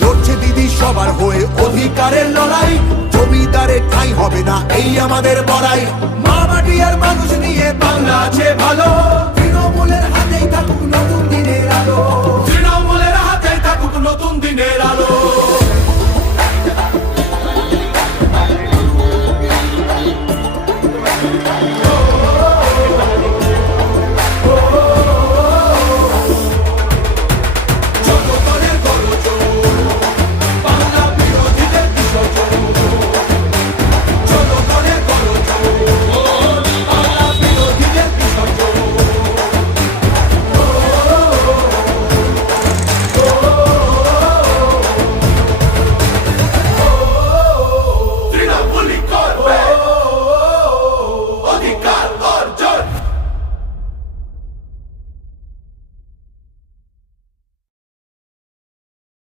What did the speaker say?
লড়ছে দিদি সবার হয়ে অধিকারের লড়াই, জমিদারের ঠাঁই হবে না এই আমাদের বড়াই। মা মাটি আর মানুষ নিয়ে বাংলা আছে ভালো, তৃণমূলের হাতেই থাকুক নতুন দিনের আলো।